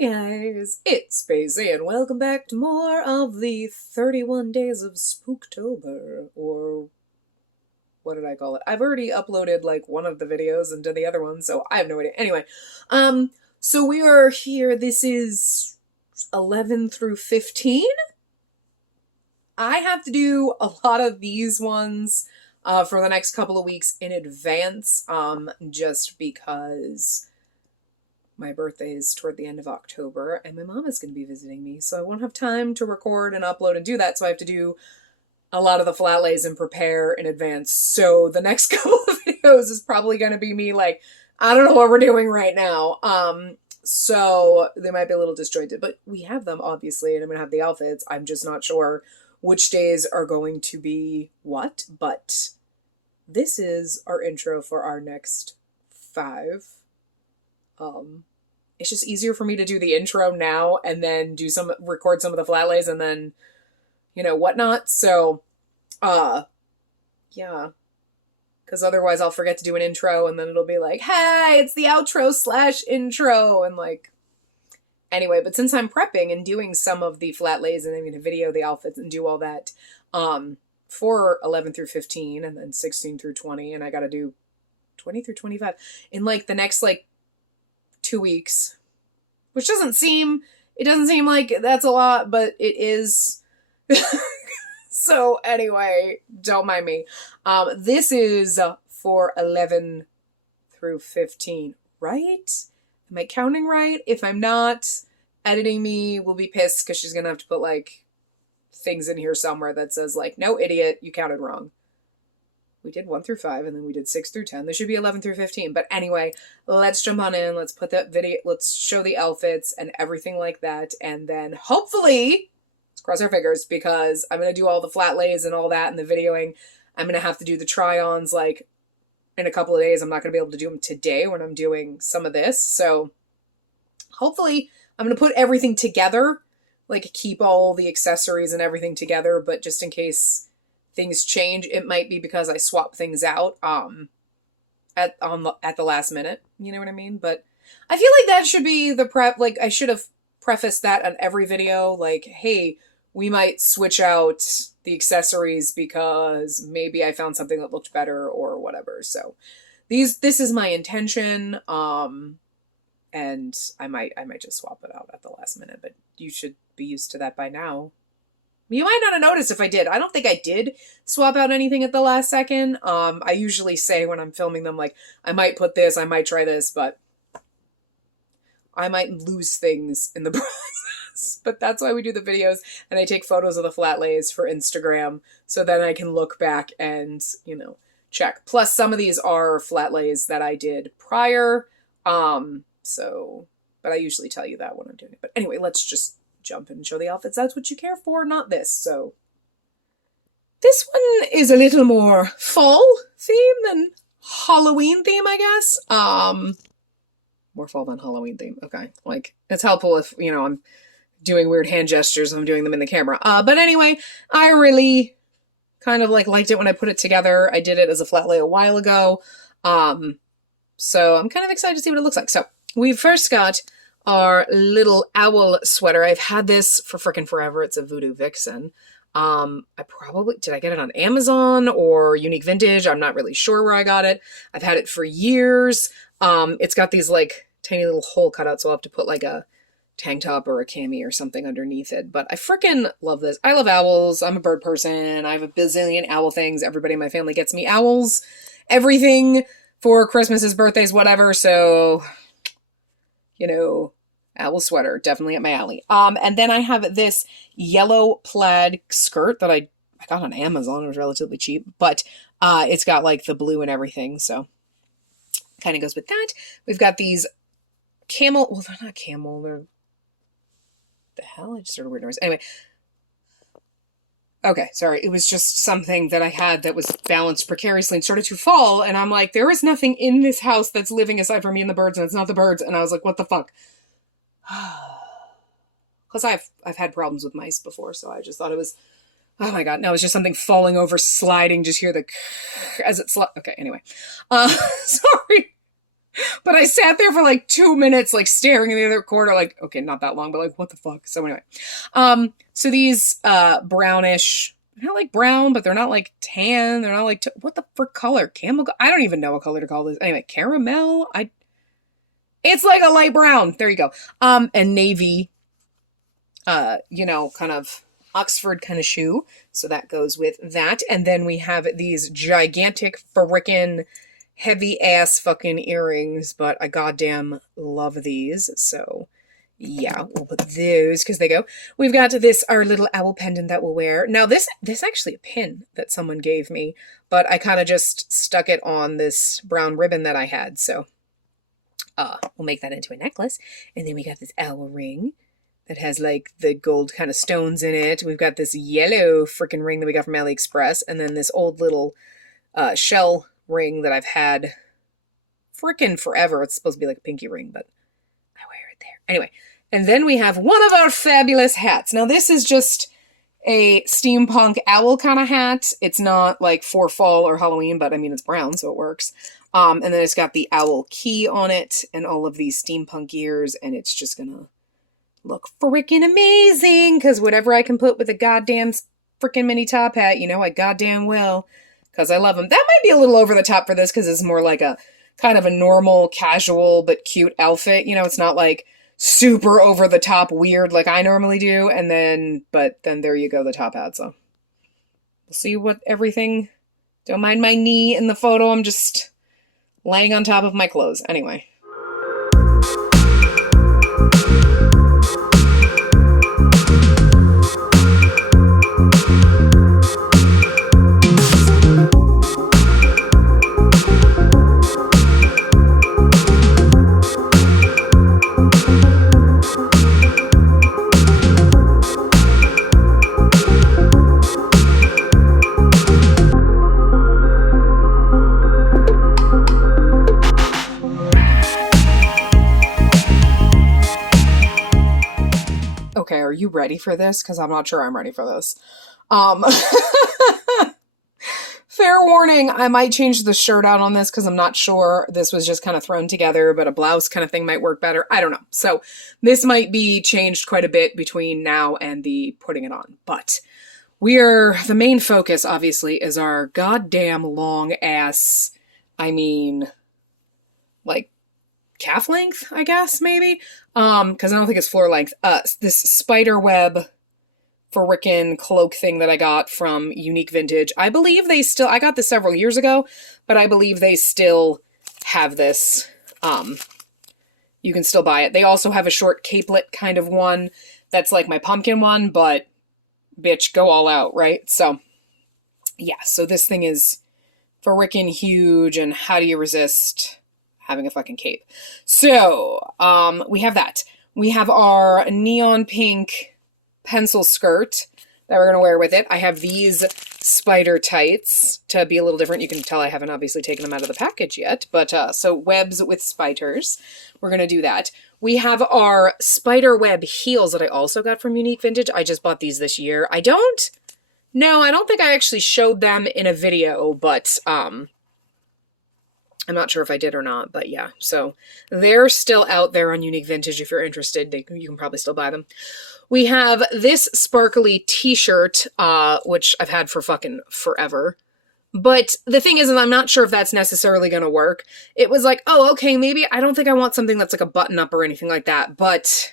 Hey guys, it's Spacey and welcome back to more of the 31 Days of Spooktober, or what did I call it? I've already uploaded like one of the videos into the other one, so I have no idea. Anyway, so we are here. This is 11 through 15. I have to do a lot of these ones for the next couple of weeks in advance, just because my birthday is toward the end of October and my mom is going to be visiting me, so I won't have time to record and upload and do that, so I have to do a lot of the flat lays and prepare in advance. So the next couple of videos is probably going to be me like, I don't know what we're doing right now. So they might be a little disjointed, but we have them obviously, and I'm going to have the outfits. I'm just not sure which days are going to be what, but this is our intro for our next 5. It's just easier for me to do the intro now and then record some of the flat lays and then, whatnot. So, yeah, because otherwise I'll forget to do an intro and then it'll be like, hey, it's the outro / intro. And like, anyway, but since I'm prepping and doing some of the flat lays and I'm going to video the outfits and do all that, for 11 through 15 and then 16 through 20, and I got to do 20 through 25 in like the next, 2 weeks, which doesn't seem like that's a lot, but it is. So anyway, don't mind me. This is for 11 through 15, right? Am I counting right? If I'm not, editing me will be pissed because she's gonna have to put things in here somewhere that says no, idiot, you counted wrong. We did 1 through 5, and then we did 6 through 10. There should be 11 through 15. But anyway, let's jump on in. Let's put that video, let's show the outfits and everything like that. And then hopefully, let's cross our fingers, because I'm going to do all the flat lays and all that and the videoing. I'm going to have to do the try-ons in a couple of days. I'm not going to be able to do them today when I'm doing some of this. So hopefully I'm going to put everything together, keep all the accessories and everything together. But just in case things change, it might be because I swap things out at the last minute. You know what I mean? But I feel like that should be the prep. I should have prefaced that on every video. Hey, we might switch out the accessories because maybe I found something that looked better or whatever. So this is my intention. And I might just swap it out at the last minute, but you should be used to that by now. You might not have noticed if I did. I don't think I did swap out anything at the last second. I usually say when I'm filming them, I might put this, I might try this, but I might lose things in the process. But that's why we do the videos, and I take photos of the flat lays for Instagram, so then I can look back and, check. Plus, some of these are flat lays that I did prior, but I usually tell you that when I'm doing it. But anyway, let's just jump in and show the outfits. That's what you care for, not this. So this one is a little more fall theme than Halloween theme, I guess. More fall than Halloween theme. Okay. It's helpful if, I'm doing weird hand gestures, I'm doing them in the camera. But anyway, I really kind of liked it when I put it together. I did it as a flat lay a while ago. So I'm kind of excited to see what it looks like. So we first got our little owl sweater. I've had this for frickin' forever. It's a Voodoo Vixen. Did I get it on Amazon or Unique Vintage? I'm not really sure where I got it. I've had it for years. It's got these tiny little hole cutouts, so I'll have to put a tank top or a cami or something underneath it. But I frickin' love this. I love owls. I'm a bird person. I have a bazillion owl things. Everybody in my family gets me owls. Everything for Christmases, birthdays, whatever. So, owl sweater, definitely at my alley. And then I have this yellow plaid skirt that I got on Amazon. It was relatively cheap, but it's got the blue and everything, so kind of goes with that. We've got these camel. Well, they're not camel. They're the hell. I just heard a weird noise. Anyway. Okay, sorry. It was just something that I had that was balanced precariously and started to fall, and I'm like, there is nothing in this house that's living aside from me and the birds, and it's not the birds. And I was like, what the fuck? Because I've had problems with mice before, so I just thought it was, oh my god, no, it's just something falling over, sliding, just hear the as it okay, anyway. Sorry. But I sat there for like 2 minutes, like staring in the other corner, like, okay, not that long, but like, what the fuck? So anyway, so these brownish, they're not like brown, but they're not like tan. They're not like, what the frick color? Camel? I don't even know what color to call this. Anyway, caramel. It's like a light brown. There you go. And navy. Kind of Oxford kind of shoe. So that goes with that. And then we have these gigantic frickin' heavy ass fucking earrings, but I goddamn love these. So yeah, we'll put those because they go. We've got our little owl pendant that we'll wear. Now this actually a pin that someone gave me, but I kind of just stuck it on this brown ribbon that I had. So we'll make that into a necklace. And then we got this owl ring that has like the gold kind of stones in it. We've got this yellow freaking ring that we got from AliExpress, and then this old little shell ring that I've had freaking forever. It's supposed to be like a pinky ring, but I wear it there. Anyway, and then we have one of our fabulous hats. Now this is just a steampunk owl kind of hat. It's not like for fall or Halloween, but I mean, it's brown, so it works. And then it's got the owl key on it and all of these steampunk ears, and it's just gonna look freaking amazing, because whatever I can put with a goddamn freaking mini top hat, I goddamn will, because I love them. That might be a little over the top for this, because it's more like a kind of a normal, casual, but cute outfit. It's not like super over the top weird like I normally do. But then there you go, the top hat. So we'll see what everything. Don't mind my knee in the photo. I'm just laying on top of my clothes. Anyway. Okay, are you ready for this? Because I'm not sure I'm ready for this. Fair warning, I might change the shirt out on this because I'm not sure. This was just kind of thrown together, but a blouse kind of thing might work better. I don't know. So this might be changed quite a bit between now and the putting it on. But the main focus, obviously, is our goddamn long ass, like calf length, I guess, maybe. Because I don't think it's floor length. This spiderweb frickin' cloak thing that I got from Unique Vintage. I believe I got this several years ago, but I believe they still have this. You can still buy it. They also have a short capelet kind of one that's like my pumpkin one, but bitch, go all out, right? So, yeah, so this thing is frickin' huge, and how do you resist having a fucking cape? So, we have that. We have our neon pink pencil skirt that we're going to wear with it. I have these spider tights to be a little different. You can tell I haven't obviously taken them out of the package yet, but so webs with spiders. We're going to do that. We have our spiderweb heels that I also got from Unique Vintage. I just bought these this year. I don't think I actually showed them in a video, but I'm not sure if I did or not, but yeah. So they're still out there on Unique Vintage. If you're interested, you can probably still buy them. We have this sparkly t-shirt, which I've had for fucking forever. But the thing is I'm not sure if that's necessarily going to work. It was like, oh, okay, maybe I don't think I want something that's like a button-up or anything like that, but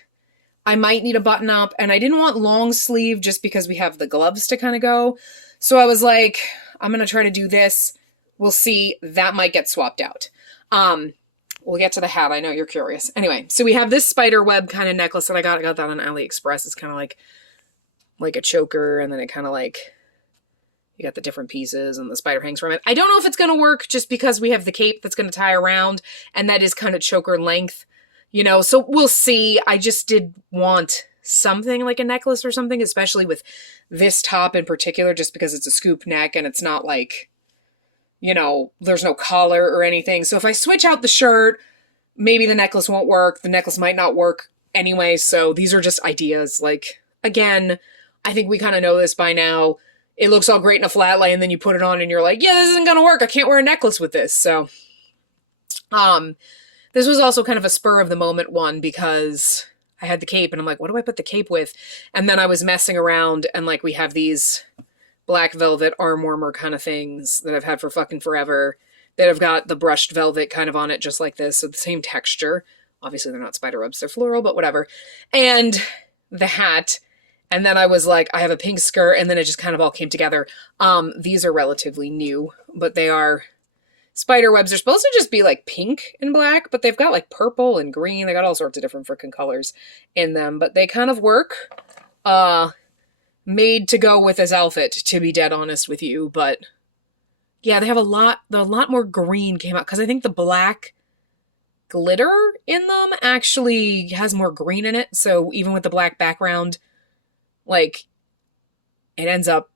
I might need a button-up, and I didn't want long sleeve just because we have the gloves to kind of go. So I was like, I'm going to try to do this. We'll see. That might get swapped out. We'll get to the hat. I know you're curious. Anyway, so we have this spider web kind of necklace that I got. I got that on AliExpress. It's kind of like a choker, and then it kind of like, you got the different pieces and the spider hangs from it. I don't know if it's going to work just because we have the cape that's going to tie around, and that is kind of choker length, so we'll see. I just did want something like a necklace or something, especially with this top in particular, just because it's a scoop neck and it's not like, there's no collar or anything. So if I switch out the shirt, maybe the necklace won't work. The necklace might not work anyway. So these are just ideas. Like, again, I think we kind of know this by now. It looks all great in a flat lay, and then you put it on and you're like, yeah, this isn't going to work. I can't wear a necklace with this. So, This was also kind of a spur of the moment one because I had the cape and I'm like, what do I put the cape with? And then I was messing around and like we have these black velvet arm warmer kind of things that I've had for fucking forever that have got the brushed velvet kind of on it just like this. So the same texture. Obviously they're not spider webs, they're floral, but whatever. And the hat. And then I was like, I have a pink skirt, and then it just kind of all came together. These are relatively new, but they are spider webs. They're supposed to just be like pink and black, but they've got like purple and green. They got all sorts of different freaking colors in them, but they kind of work. Made to go with this outfit, to be dead honest with you. But yeah, they have a lot more green came out because I think the black glitter in them actually has more green in it. So even with the black background, like, it ends up,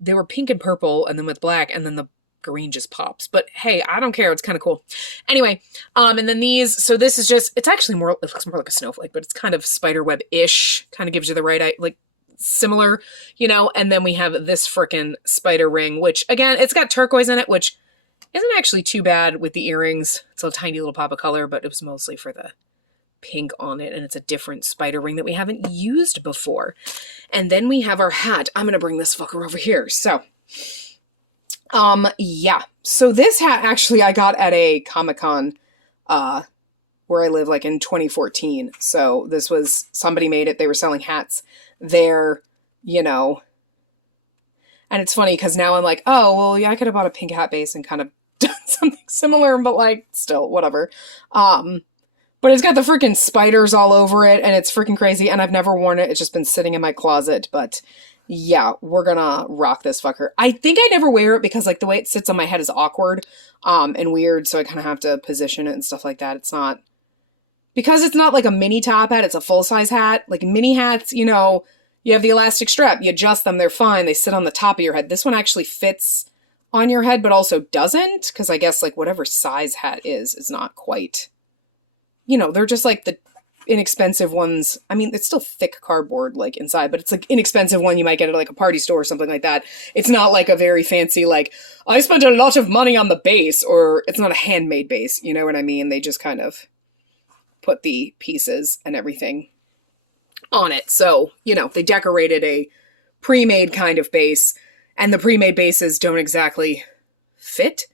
they were pink and purple, and then with black, and then the green just pops. But hey, I don't care. It's kind of cool. Anyway, and then these, so this is just, it's actually more, it looks more like a snowflake, but it's kind of spiderweb-ish. Kind of gives you the right, like, similar, you know? And then we have this frickin' spider ring, which, again, it's got turquoise in it, which isn't actually too bad with the earrings. It's a tiny little pop of color, but it was mostly for the pink on it, and it's a different spider ring that we haven't used before. And then we have our hat. I'm gonna bring this fucker over here. So yeah, so this hat actually I got at a Comic-Con where I live, like in 2014. So this was, somebody made it, they were selling hats there, you know. And it's funny because now I'm like, oh well, yeah, I could have bought a pink hat base and kind of done something similar, but like still whatever. But it's got the freaking spiders all over it, and it's freaking crazy, and I've never worn it. It's just been sitting in my closet, but yeah, we're gonna rock this fucker. I think I never wear it because, like, the way it sits on my head is awkward, and weird, so I kind of have to position it and stuff like that. It's not, because it's not like a mini top hat, it's a full-size hat. Like, mini hats, you know, you have the elastic strap, you adjust them, they're fine, they sit on the top of your head. This one actually fits on your head, but also doesn't, because I guess, like, whatever size hat is not quite... You know, they're just like the inexpensive ones. I mean, it's still thick cardboard, like, inside, but it's like inexpensive one you might get at like a party store or something like that. It's not like a very fancy, like, I spent a lot of money on the base, or it's not a handmade base, you know what I mean? They just kind of put the pieces and everything on it. So, you know, they decorated a pre-made kind of base, and the pre-made bases don't exactly fit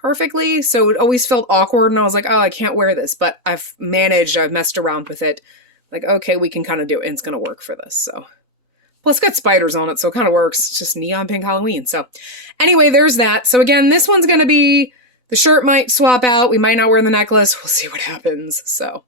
perfectly, so it always felt awkward, and I was like, oh, I can't wear this, but I've messed around with it, like, okay, we can kind of do it, and it's gonna work for this. So plus it's got spiders on it, so it kind of works. It's just neon pink Halloween. So anyway, there's that. So again, this one's gonna be, the shirt might swap out, we might not wear the necklace, we'll see what happens. So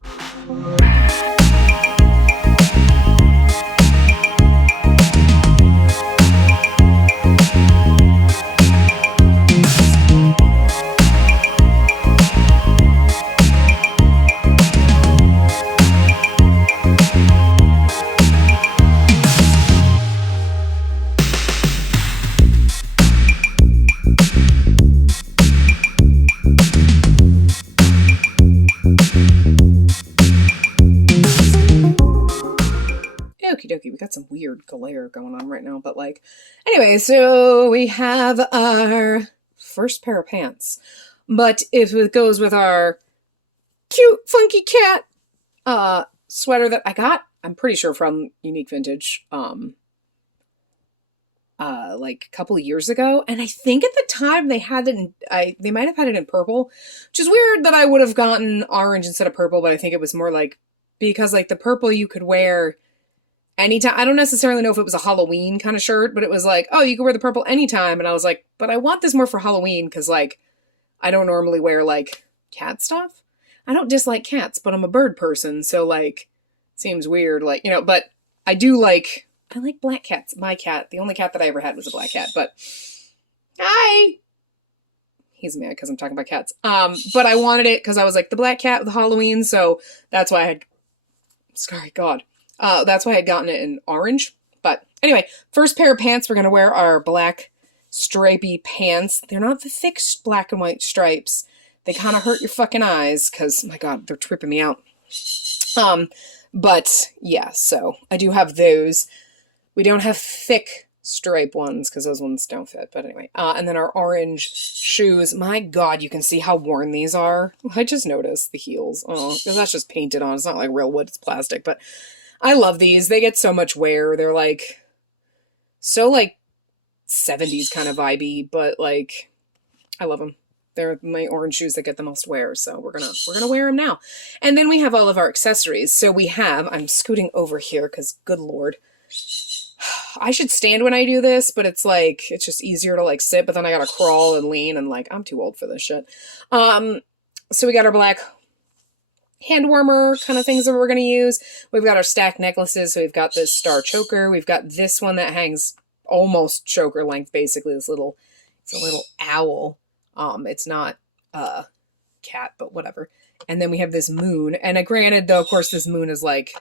okie dokie, we got some weird glare going on right now, but like, anyway, so we have our first pair of pants, but if it goes with our cute funky cat sweater that I got, I'm pretty sure from Unique Vintage, like a couple of years ago, and I think at the time they had it in, they might have had it in purple, which is weird that I would have gotten orange instead of purple, but I think it was more like, because like the purple you could wear anytime. I don't necessarily know if it was a Halloween kind of shirt, but it was like, oh, you can wear the purple anytime. And I was like, but I want this more for Halloween because, like, I don't normally wear, like, cat stuff. I don't dislike cats, but I'm a bird person. So, like, it seems weird. Like, you know, but I do like, I like black cats. My cat, the only cat that I ever had was a black cat. But, hi! He's mad because I'm talking about cats. But I wanted it because I was like, the black cat with Halloween. So that's why I had, sorry, God. That's why I had gotten it in orange. But anyway, first pair of pants we're going to wear are black stripy pants. They're not the thick black and white stripes. They kind of hurt your fucking eyes because, my God, they're tripping me out. But yeah, so I do have those. We don't have thick stripe ones because those ones don't fit. But anyway, and then our orange shoes. My God, you can see how worn these are. I just noticed the heels. Oh, because that's just painted on. It's not like real wood, it's plastic. But I love these. They get so much wear. They're like so like 70s kind of vibey, but like I love them. They're my orange shoes that get the most wear, so we're gonna wear them now. And then we have all of our accessories. So we have, I'm scooting over here because good Lord, I should stand when I do this, but it's like, it's just easier to like sit, but then I gotta crawl and lean and like, I'm too old for this shit. So we got our black hand warmer kind of things that we're gonna use. We've got our stacked necklaces. So we've got this star choker. We've got this one that hangs almost choker length, basically it's a little owl. It's not a cat, but whatever. And then we have this moon. And granted, though, of course, this moon is like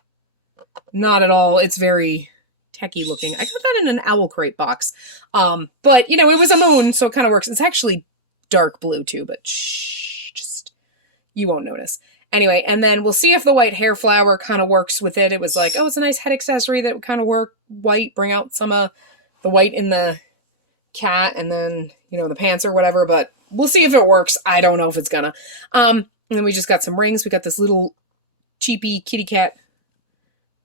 not at all. It's very techie looking. I got that in an owl crate box. But you know, it was a moon, so it kind of works. It's actually dark blue too, but shh, just you won't notice. Anyway, and then we'll see if the white hair flower kind of works with it. It was like, oh, it's a nice head accessory that would kind of work. White, bring out some of the white in the cat and then, you know, the pants or whatever, but we'll see if it works. I don't know if it's gonna. And then we just got some rings. We got this little cheapy kitty cat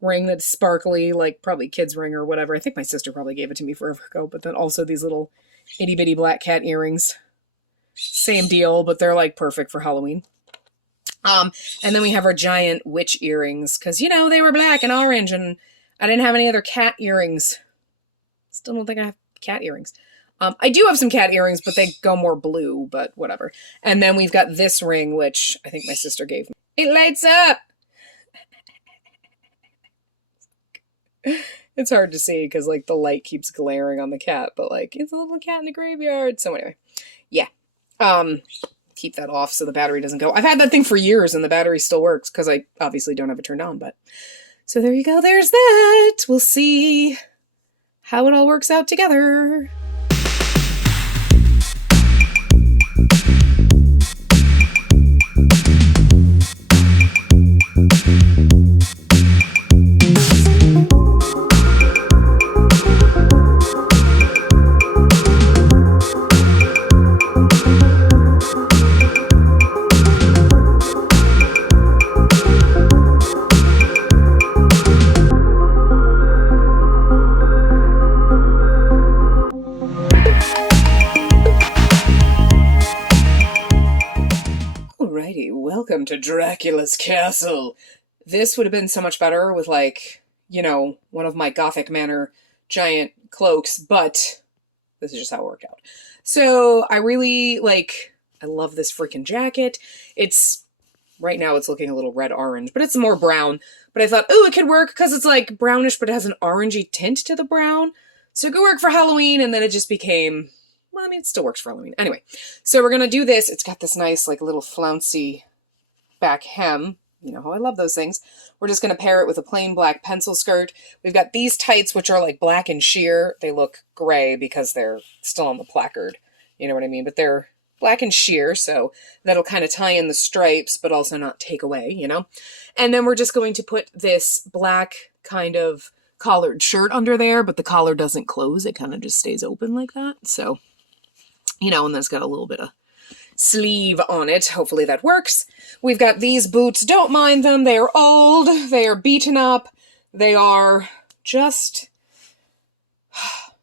ring that's sparkly, like probably kid's ring or whatever. I think my sister probably gave it to me forever ago, but then also these little itty bitty black cat earrings. Same deal, but they're like perfect for Halloween. And then we have our giant witch earrings because, you know, they were black and orange and I didn't have any other cat earrings. Still don't think I have cat earrings. I do have some cat earrings, but they go more blue, but whatever. And then we've got this ring, which I think my sister gave me. It lights up! It's hard to see because, like, the light keeps glaring on the cat, but, like, it's a little cat in the graveyard. So anyway, yeah. Keep that off so the battery doesn't go. I've had that thing for years and the battery still works because I obviously don't have it turned on, but... So there you go, there's that! We'll see how it all works out together. Welcome to Dracula's castle. This would have been so much better with, like, you know, one of my Gothic Manor giant cloaks, but this is just how it worked out. So I really, like, I love this freaking jacket. It's, right now it's looking a little red-orange, but it's more brown. But I thought, oh, it could work because it's, like, brownish, but it has an orangey tint to the brown. So it could work for Halloween, and then it just became, well, I mean, it still works for Halloween. Anyway, so we're going to do this. It's got this nice, like, little flouncy back hem. You know how I love those things. We're just going to pair it with a plain black pencil skirt. We've got these tights, which are like black and sheer. They look gray because they're still on the placard. You know what I mean? But they're black and sheer, so that'll kind of tie in the stripes, but also not take away, you know? And then we're just going to put this black kind of collared shirt under there, but the collar doesn't close. It kind of just stays open like that. So, you know, and then it's got a little bit of sleeve on it. Hopefully that works. We've got these boots. Don't mind them. They are old. They are beaten up. They are just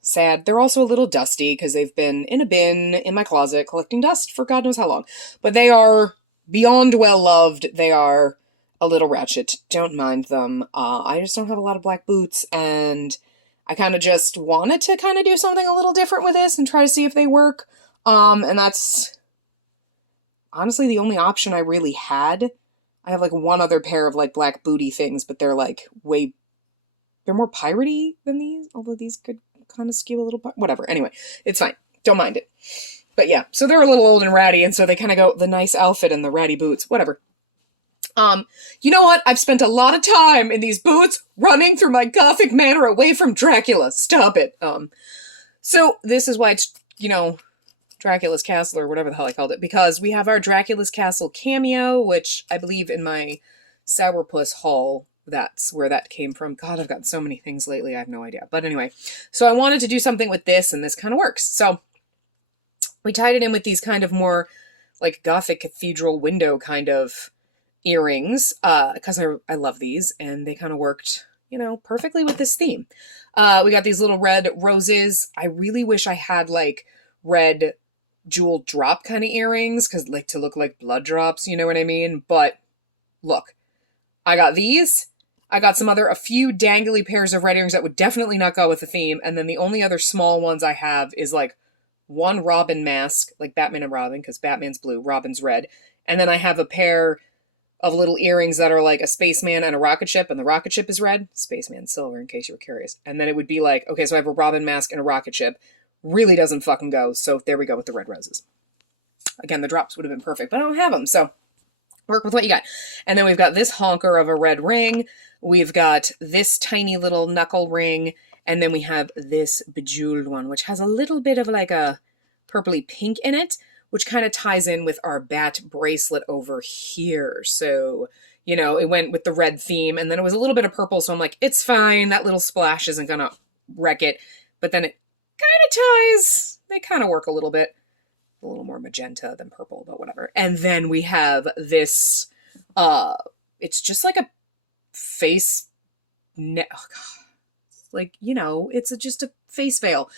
sad. They're also a little dusty because they've been in a bin in my closet collecting dust for God knows how long. But they are beyond well loved. They are a little ratchet. Don't mind them. I just don't have a lot of black boots, and I kind of just wanted to kind of do something a little different with this and try to see if they work. And that's honestly the only option I really had. I have like one other pair of like black booty things, but they're like they're more piratey than these, although these could kind of skew a little, whatever. Anyway, it's fine. Don't mind it. But yeah, so they're a little old and ratty, and so they kind of go the nice outfit and the ratty boots, whatever. You know what? I've spent a lot of time in these boots running through my Gothic Manor away from Dracula. Stop it. So this is why it's, you know, Dracula's Castle or whatever the hell I called it, because we have our Dracula's Castle cameo, which I believe in my Sourpuss haul that's where that came from. God, I've got so many things lately. I have no idea. But anyway, so I wanted to do something with this, and this kind of works. So we tied it in with these kind of more like Gothic cathedral window kind of earrings, because I love these, and they kind of worked, you know, perfectly with this theme. We got these little red roses. I really wish I had like red jewel drop kind of earrings, because like to look like blood drops, you know what I mean? But look, I got these. I got a few dangly pairs of red earrings that would definitely not go with the theme, and then the only other small ones I have is like one Robin mask, like Batman and Robin, because Batman's blue, Robin's red, and then I have a pair of little earrings that are like a spaceman and a rocket ship, and the rocket ship is red, spaceman's silver, in case you were curious. And then it would be like, okay, so I have a Robin mask and a rocket ship. Really doesn't fucking go, so there we go with the red roses. Again, the drops would have been perfect, but I don't have them, so work with what you got. And then we've got this honker of a red ring. We've got this tiny little knuckle ring. And then we have this bejeweled one, which has a little bit of like a purpley pink in it, which kind of ties in with our bat bracelet over here. So, you know, it went with the red theme, and then it was a little bit of purple. So I'm like, it's fine. That little splash isn't going to wreck it. But then it kind of ties. They kind of work a little bit. A little more magenta than purple, but whatever. And then we have this, it's just like a face, like, you know, it's just a face veil.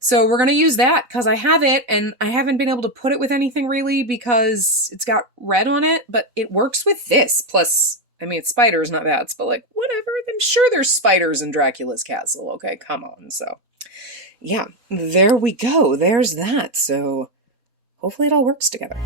So we're going to use that because I have it, and I haven't been able to put it with anything really because it's got red on it, but it works with this. Plus, I mean, it's spiders, not bats, but like, whatever. I'm sure there's spiders in Dracula's castle. Okay, come on. So yeah, there we go. There's that. So hopefully it all works together.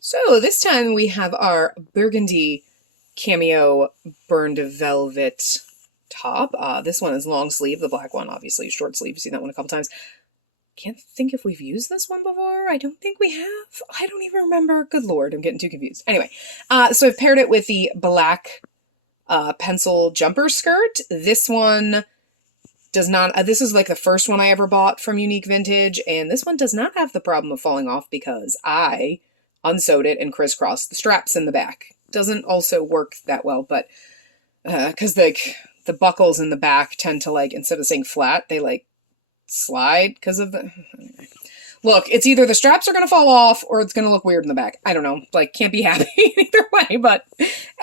So this time we have our Burgundy cameo burned velvet top. This one is long sleeve. The black one, obviously, short sleeve. You've seen that one a couple times. Can't think if we've used this one before. I don't think we have. I don't even remember. Good Lord, I'm getting too confused. Anyway, so I've paired it with the black pencil jumper skirt. This one does not, this is like the first one I ever bought from Unique Vintage, and this one does not have the problem of falling off because I unsewed it and crisscrossed the straps in the back. Doesn't also work that well, but because like the buckles in the back tend to, like, instead of saying flat, they like slide because of the... Look, it's either the straps are going to fall off or it's going to look weird in the back. I don't know. Like, can't be happy either way, but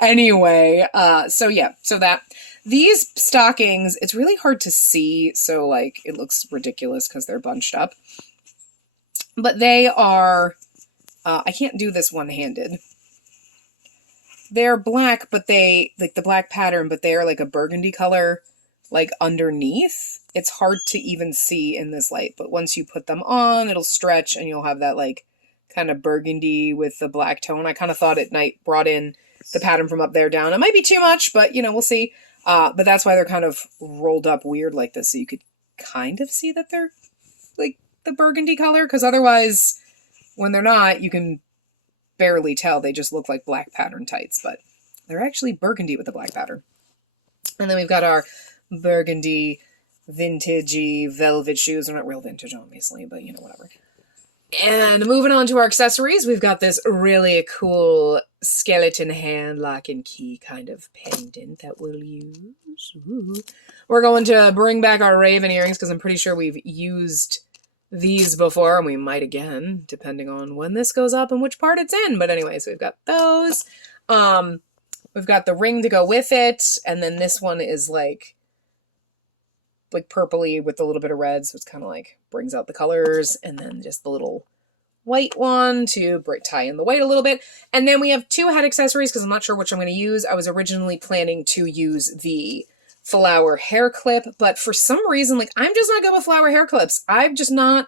anyway. So yeah, so that... These stockings, it's really hard to see, so like it looks ridiculous because they're bunched up. But they are... I can't do this one-handed. They're black, but they, like the black pattern, but they are like a burgundy color, like underneath. It's hard to even see in this light, but once you put them on, it'll stretch and you'll have that like kind of burgundy with the black tone. I kind of thought at night brought in the pattern from up there down. It might be too much, but you know, we'll see. But that's why they're kind of rolled up weird like this, so you could kind of see that they're like the burgundy color, because otherwise... When they're not, you can barely tell. They just look like black pattern tights, but they're actually burgundy with the black pattern. And then we've got our burgundy vintagey velvet shoes. They're not real vintage, obviously, but you know, whatever. And moving on to our accessories, we've got this really cool skeleton hand lock and key kind of pendant that we'll use. Ooh. We're going to bring back our raven earrings because I'm pretty sure we've used these before, and we might again, depending on when this goes up and which part it's in. But anyways, we've got those. We've got the ring to go with it, and then this one is like purpley with a little bit of red, so it's kind of like brings out the colors, and then just the little white one to tie in the white a little bit. And then we have two head accessories because I'm not sure which I'm going to use. I was originally planning to use the flower hair clip, but for some reason, like, I'm just not good with flower hair clips. I'm just not,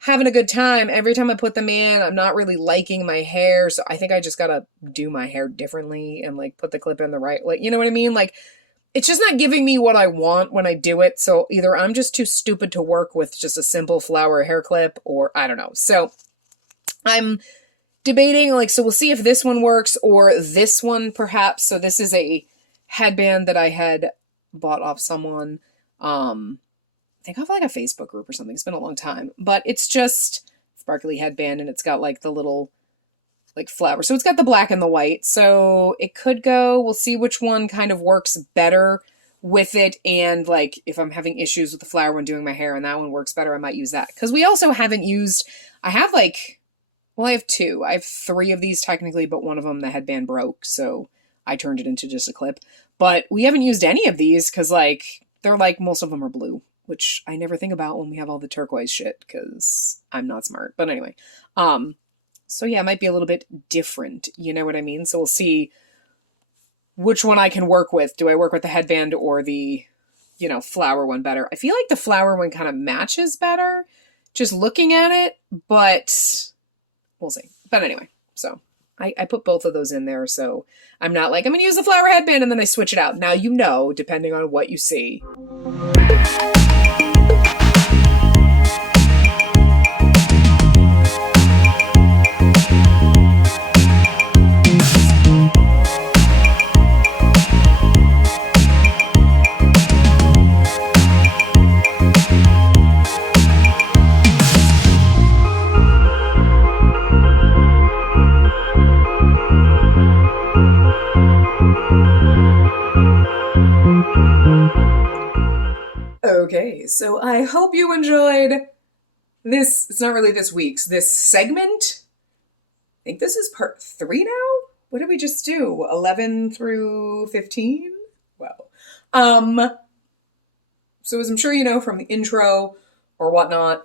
having a good time. Every time I put them in, I'm not really liking my hair. So I think I just gotta do my hair differently and like put the clip in the right, like, you know what I mean? Like, it's just not giving me what I want when I do it. So either I'm just too stupid to work with just a simple flower hair clip, or I don't know. So I'm debating, like, so we'll see if this one works or this one perhaps. So this is a headband that I had bought off someone. I think off like a Facebook group or something. It's been a long time, but it's just sparkly headband and it's got like the little like flower. So it's got the black and the white. So it could go, we'll see which one kind of works better with it. And like, if I'm having issues with the flower when doing my hair and that one works better, I might use that. Cause we also haven't used, I have like, well, I have two. I have three of these technically, but one of them, the headband broke. So I turned it into just a clip, but we haven't used any of these. Cause like, they're like, most of them are blue, which I never think about when we have all the turquoise shit because I'm not smart. But anyway, so yeah, it might be a little bit different. You know what I mean? So we'll see which one I can work with. Do I work with the headband or the, you know, flower one better? I feel like the flower one kind of matches better just looking at it, but we'll see. But anyway, so I put both of those in there. So I'm not like, I'm going to use the flower headband and then I switch it out. Now, you know, depending on what you see. Okay, so I hope you enjoyed this. It's not really this week's, this segment. I think this is part 3 now? What did we just do? 11 through 15? Wow. So as I'm sure you know from the intro or whatnot,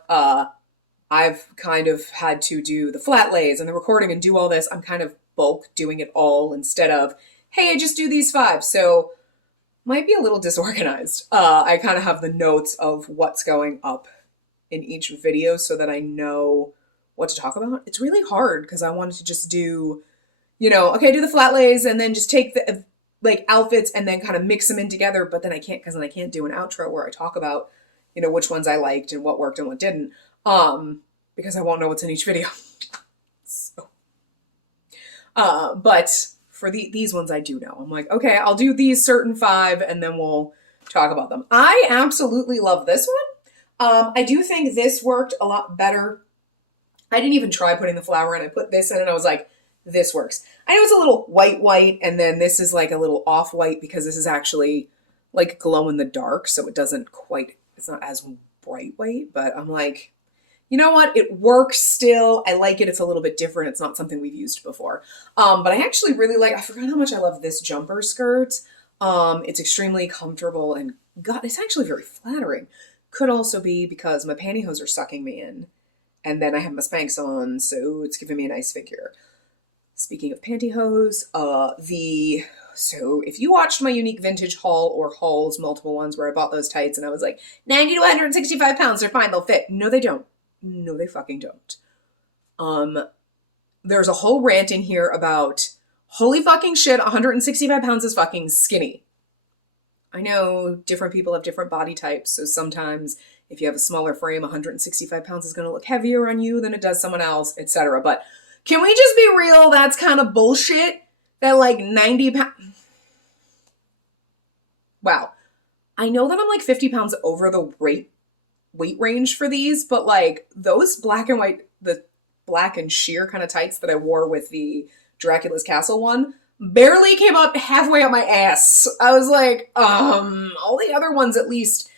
I've kind of had to do the flat lays and the recording and do all this. I'm kind of bulk doing it all instead of, hey, I just do these 5. So might be a little disorganized. I kind of have the notes of what's going up in each video so that I know what to talk about. It's really hard because I wanted to just do, you know, okay, do the flat lays and then just take the like outfits and then kind of mix them in together. But then I can't, because then I can't do an outro where I talk about, you know, which ones I liked and what worked and what didn't. Because I won't know what's in each video. So, but for these ones I do know. I'm like, okay, I'll do these certain 5 and then we'll talk about them. I absolutely love this one. I do think this worked a lot better. I didn't even try putting the flower in. I put this in and I was like, this works. I know it's a little white, and then this is like a little off-white because this is actually like glow in the dark. So it doesn't quite, it's not as bright white, but I'm like, you know what? It works still. I like it. It's a little bit different. It's not something we've used before. But I actually really like, I forgot how much I love this jumper skirt. It's extremely comfortable and God, it's actually very flattering. Could also be because my pantyhose are sucking me in and then I have my Spanx on. So it's giving me a nice figure. Speaking of pantyhose, so if you watched my unique vintage haul or hauls, multiple ones where I bought those tights and I was like, 90 to 165 pounds, they're fine, they'll fit. No, they don't. No, they fucking don't. There's a whole rant in here about, holy fucking shit, 165 pounds is fucking skinny. I know different people have different body types, so sometimes if you have a smaller frame, 165 pounds is going to look heavier on you than it does someone else, etc. But can we just be real? That's kind of bullshit. That like 90 pounds. Wow. I know that I'm like 50 pounds over the weight range for these, but like those black and white, the black and sheer kind of tights that I wore with the Dracula's Castle one barely came up halfway up my ass. I was like, all the other ones at least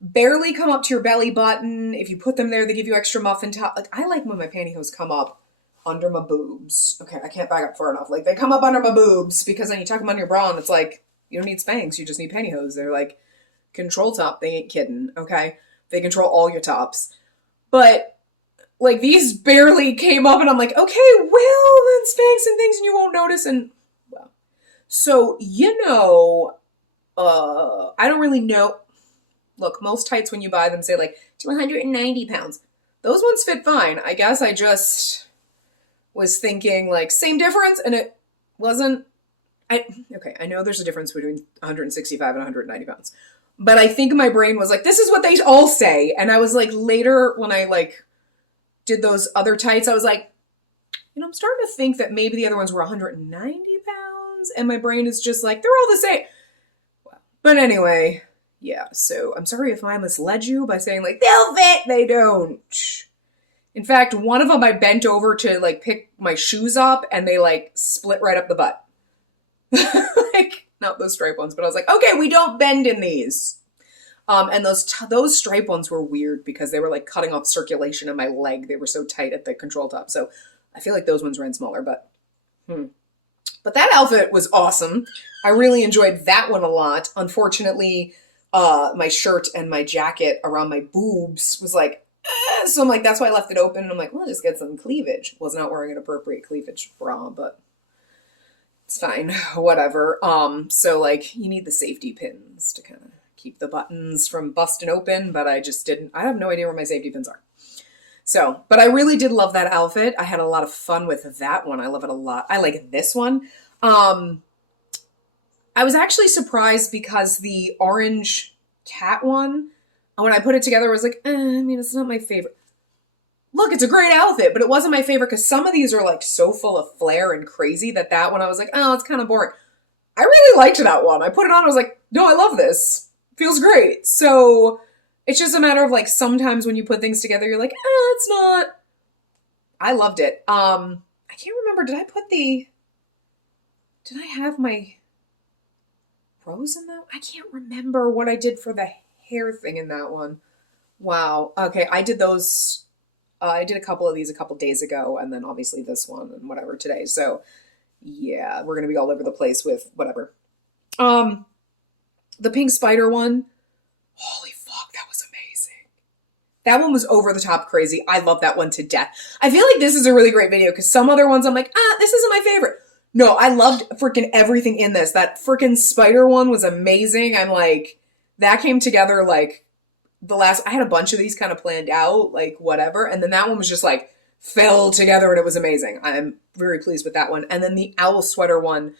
barely come up to your belly button. If you put them there, they give you extra muffin top. Like I like when my pantyhose come up under my boobs. Okay, I can't back up far enough. Like they come up under my boobs because then you tuck them under your bra and it's like, you don't need Spanx, you just need pantyhose. They're like control top. They ain't kidding, okay? They control all your tops. But like these barely came up and I'm like, okay, well then Spanx and things and you won't notice. And well, so, you know, I don't really know. Look, most tights when you buy them say like 290 pounds. those ones fit fine. I guess I just was thinking like same difference, and it wasn't. Okay, I know there's a difference between 165 and 190 pounds, but I think my brain was like, this is what they all say. And I was like, later when I like did those other tights, I was like, I'm starting to think that maybe the other ones were 190 pounds, and my brain is just like, they're all the same. But anyway, yeah, so I'm sorry if I misled you by saying like, they'll fit, they don't. In fact, one of them I bent over to like pick my shoes up, and they like split right up the butt. Like, not those stripe ones, but I was like, okay, we don't bend in these. And those stripe ones were weird because they were like cutting off circulation in my leg. They were so tight at the control top. So I feel like those ones ran smaller, but But that outfit was awesome. I really enjoyed that one a lot. Unfortunately, my shirt and my jacket around my boobs was like, so I'm like, that's why I left it open. And I'm like, well, I'll just get some cleavage. Was not wearing an appropriate cleavage bra, but it's fine. Whatever. So like, you need the safety pins to kind of keep the buttons from busting open, but I just didn't. I have no idea where my safety pins are. So, but I really did love that outfit. I had a lot of fun with that one. I love it a lot. I like this one. I was actually surprised because the orange cat one, when I put it together, I was like, I mean, it's not my favorite. Look, it's a great outfit, but it wasn't my favorite because some of these are like so full of flair and crazy that one I was like, oh, it's kind of boring. I really liked that one. I put it on, I was like, no, I love this. Feels great. So it's just a matter of like, sometimes when you put things together, you're like, it's not. I loved it. I can't remember. Did I have my rose in that? I can't remember what I did for the hair thing in that one. Wow. Okay. I did those. I did a couple of these a couple days ago, and then obviously this one and whatever today. So yeah, we're going to be all over the place with whatever. The pink spider one. Holy fuck. That was amazing. That one was over the top crazy. I love that one to death. I feel like this is a really great video because some other ones I'm like, this isn't my favorite. No, I loved freaking everything in this. That freaking spider one was amazing. I'm like, that came together like I had a bunch of these kind of planned out, like whatever. And then that one was just like fell together and it was amazing. I'm very pleased with that one. And then the owl sweater one,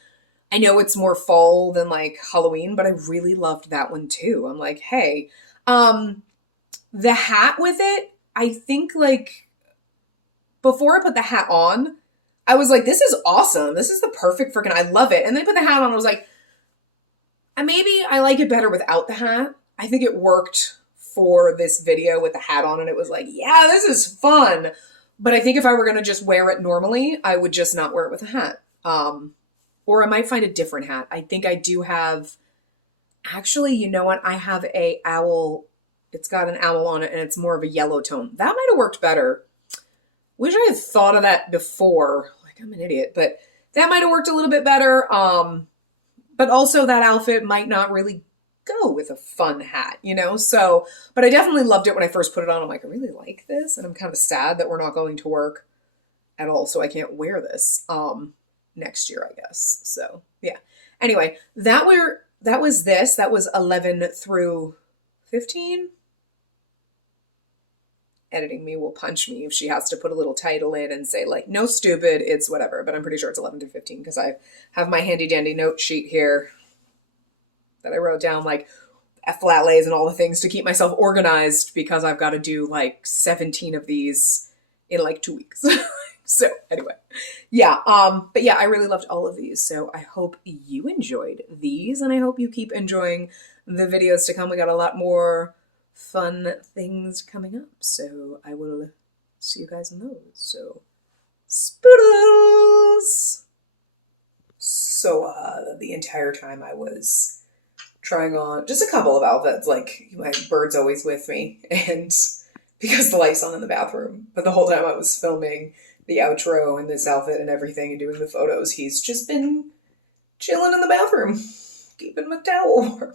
I know it's more fall than like Halloween, but I really loved that one too. I'm like, hey, the hat with it, I think like before I put the hat on, I was like, this is awesome. This is the perfect freaking, I love it. And then I put the hat on, I was like, maybe I like it better without the hat. I think it worked for this video with the hat on, and it was like, yeah, this is fun. But I think if I were going to just wear it normally, I would just not wear it with a hat. Or I might find a different hat. I think I do have, actually, you know what? I have a owl. It's got an owl on it, and it's more of a yellow tone. That might have worked better. Wish I had thought of that before. Like, I'm an idiot, but that might have worked a little bit better. But also that outfit might not really go with a fun hat, So, but I definitely loved it when I first put it on. I'm like, I really like this. And I'm kind of sad that we're not going to work at all. So I can't wear this, next year, I guess. So yeah. Anyway, that was 11 through 15. Editing me will punch me if she has to put a little title in and say like, no, stupid, it's whatever. But I'm pretty sure it's 11 to 15 because I have my handy dandy note sheet here that I wrote down like flat lays and all the things to keep myself organized because I've got to do like 17 of these in like 2 weeks. So anyway, yeah. But yeah, I really loved all of these. So I hope you enjoyed these, and I hope you keep enjoying the videos to come. We got a lot more fun things coming up. So I will see you guys in those. So spoodles. So the entire time I was trying on just a couple of outfits, like my bird's always with me, and because the light's on in the bathroom, but the whole time I was filming the outro and this outfit and everything and doing the photos, he's just been chilling in the bathroom, keeping my towel warm.